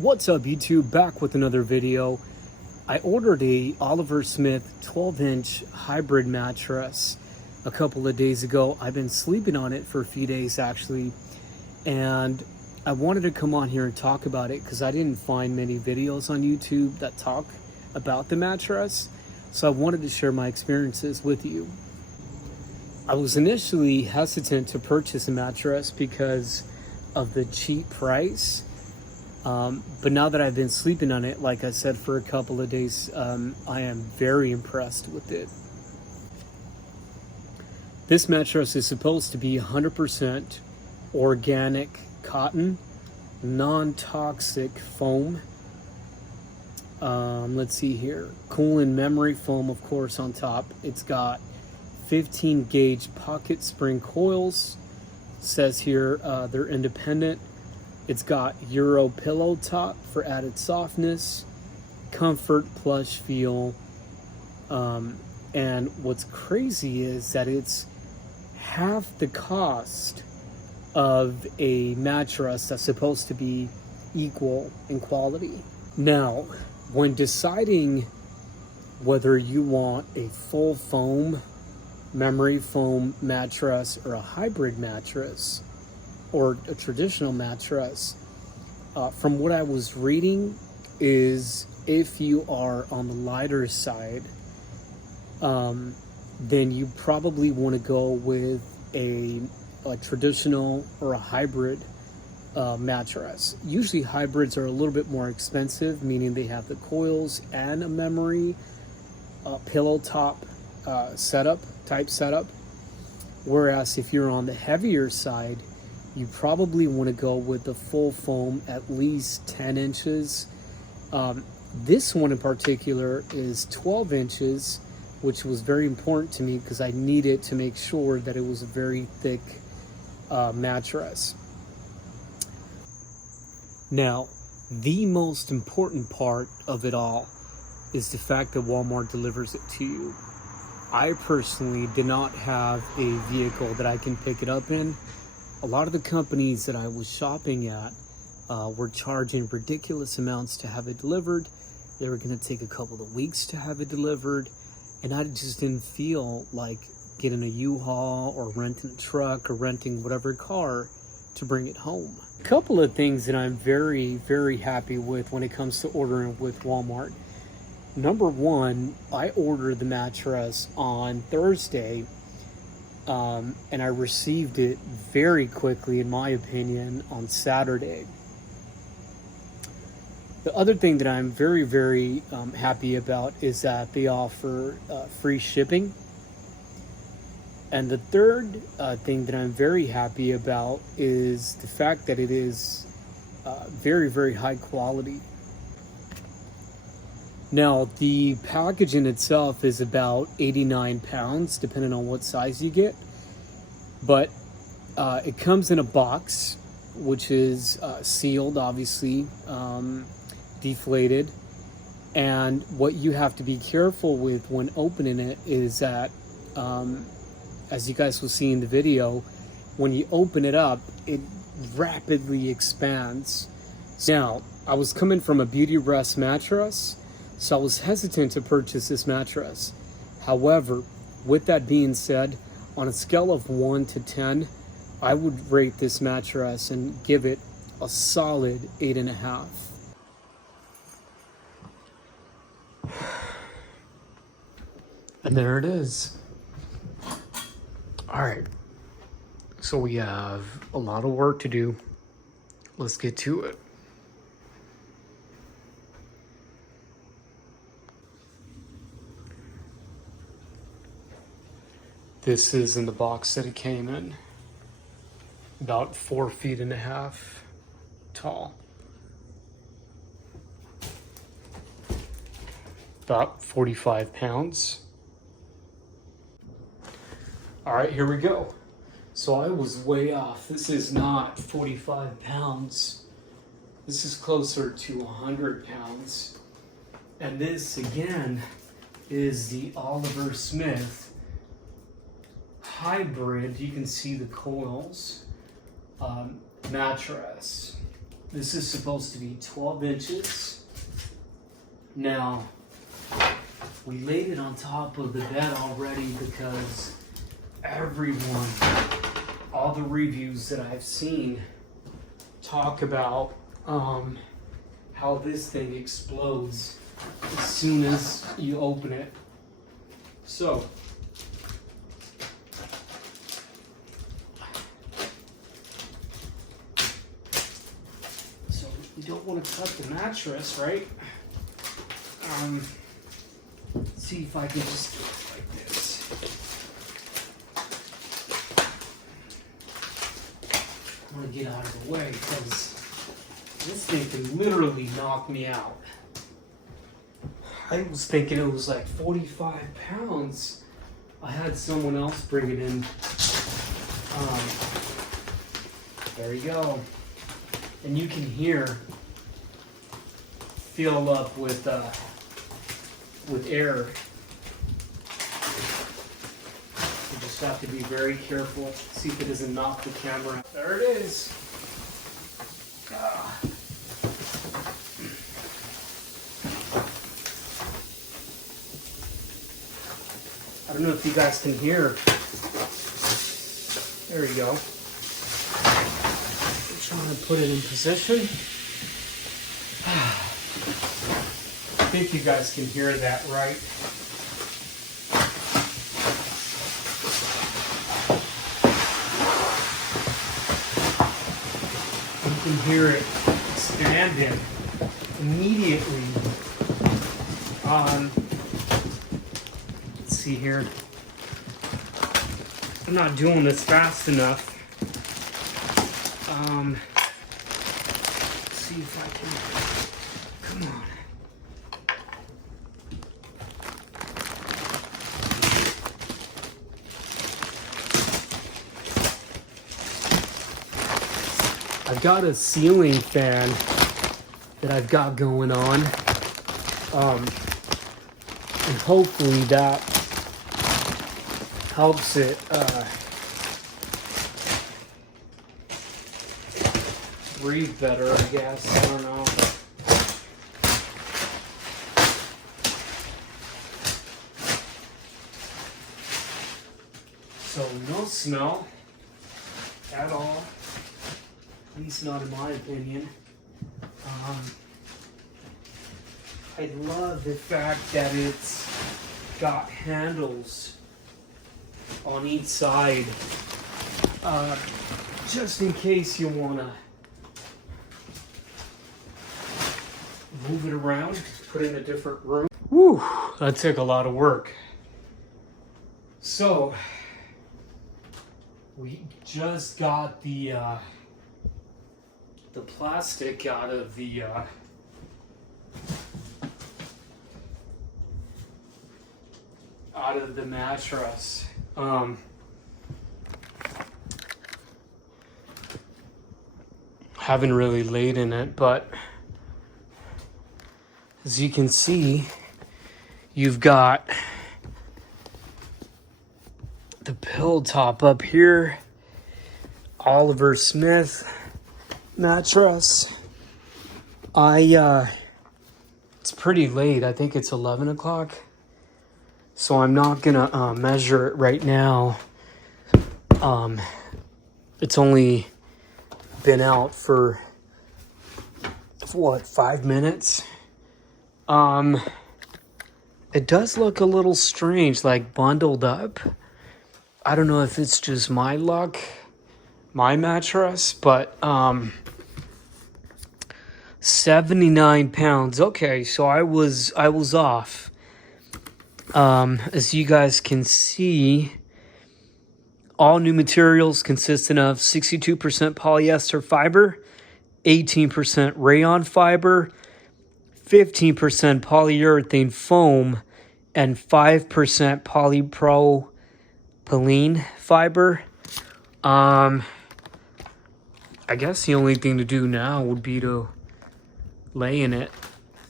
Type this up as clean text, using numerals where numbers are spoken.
What's up YouTube, back with another video. I ordered a Oliver Smith 12-inch hybrid mattress a couple of days ago. I've been sleeping on it for a few days actually, and I wanted to come on here and talk about it because I didn't find many videos on YouTube that talk about the mattress, so I wanted to share my experiences with you. I was initially hesitant to purchase a mattress because of the cheap price. But now that I've been sleeping on it, like I said, for a couple of days, I am very impressed with it. This mattress is supposed to be 100% organic cotton, non-toxic foam. Let's see here. Cooling memory foam, of course, on top. It's got 15 gauge pocket spring coils. It says here they're independent. It's got Euro pillow top for added softness, comfort, plush feel. And what's crazy is that it's half the cost of a mattress that's supposed to be equal in quality. Now, when deciding whether you want a full foam, memory foam mattress or a hybrid mattress, or a traditional mattress, from what I was reading, is if you are on the lighter side, then you probably want to go with a traditional or a hybrid mattress. Usually hybrids are a little bit more expensive, meaning they have the coils and a memory pillow top type setup. Whereas if you're on the heavier side, you probably want to go with the full foam, at least 10 inches. This one in particular is 12 inches, which was very important to me because I needed to make sure that it was a very thick mattress. Now, the most important part of it all is the fact that Walmart delivers it to you. I personally did not have a vehicle that I can pick it up in. A lot of the companies that I was shopping at were charging ridiculous amounts to have it delivered. They were going to take a couple of weeks to have it delivered, and I just didn't feel like getting a U-Haul or renting a truck or renting whatever car to bring it home. A couple of things that I'm very, very happy with when it comes to ordering with Walmart. Number one, I ordered the mattress on Thursday, and I received it very quickly, in my opinion, on Saturday. The other thing that I'm very, very happy about is that they offer free shipping. And the third thing that I'm very happy about is the fact that it is very, very high quality. Now, the packaging itself is about 89 pounds, depending on what size you get. But it comes in a box, which is sealed, obviously, deflated. And what you have to be careful with when opening it is that, as you guys will see in the video, when you open it up, it rapidly expands. Now, I was coming from a Beauty Rest mattress, so I was hesitant to purchase this mattress. However, with that being said, on a scale of 1 to 10, I would rate this mattress and give it a solid 8.5. And there it is. All right, so we have a lot of work to do. Let's get to it. This is in the box that it came in, about 4.5 feet tall, about 45 pounds. All right, here we go. So I was way off. This is not 45 pounds. This is closer to 100 pounds. And this, again, is the Oliver Smith hybrid. You can see the coils mattress. This is supposed to be 12 inches. Now, we laid it on top of the bed already because everyone, all the reviews that I've seen talk about how this thing explodes as soon as you open it. So, you don't want to cut the mattress, right? Let's see if I can just do it like this. I'm gonna get out of the way because this thing can literally knock me out. I was thinking it was like 45 pounds. I had someone else bring it in. There you go. And you can hear, fill up with air. You just have to be very careful. See if it doesn't knock the camera out. There it is. I don't know if you guys can hear. There you go. I'm trying to put it in position. I think you guys can hear that, right? You can hear it expanding immediately. Let's see here. I'm not doing this fast enough. Let's see if I can. Come on. I've got a ceiling fan that I've got going on, and hopefully that helps it breathe better, I guess. I don't know. So no smell at all. At least not in my opinion. I love the fact that it's got handles on each side, just in case you want to move it around, put it in a different room. Whew, that took a lot of work. So, we just got the plastic out of the mattress. Haven't really laid in it, but as you can see, you've got the pillow top up here, Oliver Smith mattress. It's pretty late. I think it's 11 o'clock. So I'm not gonna measure it right now. It's only been out for what, 5 minutes? It does look a little strange, like bundled up. I don't know if it's just my luck, my mattress, but 79 pounds. Okay, so I was off. As you guys can see, all new materials consisting of 62% polyester fiber, 18% rayon fiber, 15% polyurethane foam, and 5% polypropylene fiber. I guess the only thing to do now would be to lay in it.